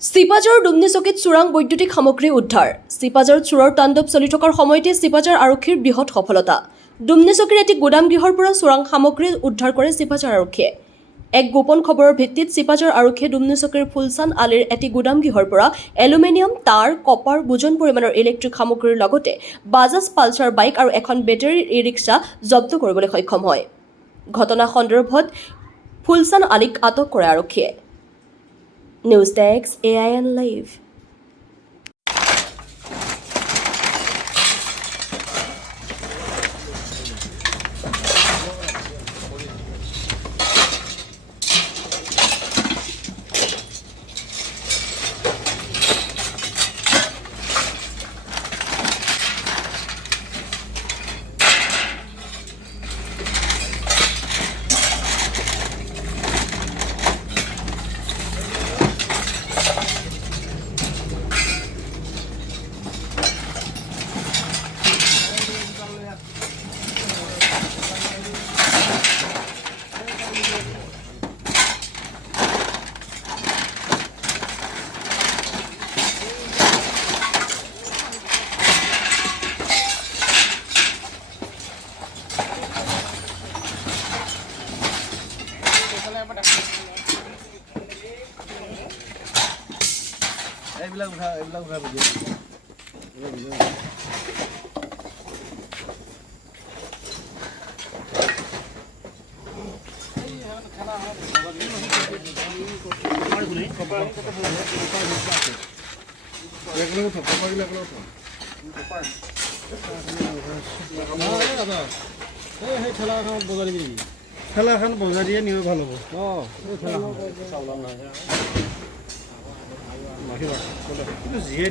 চিপাঝাৰ ডুমনিচকীত চোৰাং বৈদ্যুতিক সামগ্ৰী উদ্ধাৰ। চিপাঝাৰত চোৰৰ তাণ্ডৱ চলি থকাৰ সময়তে চিপাঝাৰ আৰক্ষীৰ বৃহৎ সফলতা। ডুমনিচকীৰ এটি গুদামগৃহৰ পৰা চোৰাং সামগ্ৰী উদ্ধাৰ কৰে চিপাঝাৰ আৰক্ষীয়ে। এক গোপন খবৰৰ ভিত্তিত চিপাঝাৰ আৰক্ষীয়ে ডুমনিচকীৰ ফুলচান আলিৰ এটি গুদামগৃহৰ পৰা এলুমিনিয়াম, তাঁৰ, কপাৰ, বুজন পৰিমাণৰ ইলেক্ট্ৰিক সামগ্ৰীৰ লগতে বাজাজ পালচাৰ বাইক আৰু এখন বেটাৰী ই-ৰিক্সা জব্দ কৰিবলৈ সক্ষম হয়। ঘটনা সন্দৰ্ভত ফুলচান আলিক আটক কৰে আৰক্ষীয়ে। News Desk AIN Live. এইবিলাক উঠা বুজি ঠেলাখন বজাৰ দিয়ে নিব ভাল হ'ব। যিয়ে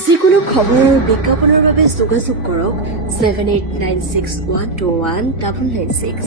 যিকোনো খবৰ আৰু বিজ্ঞাপনৰ বাবে যোগাযোগ কৰক 7896121996।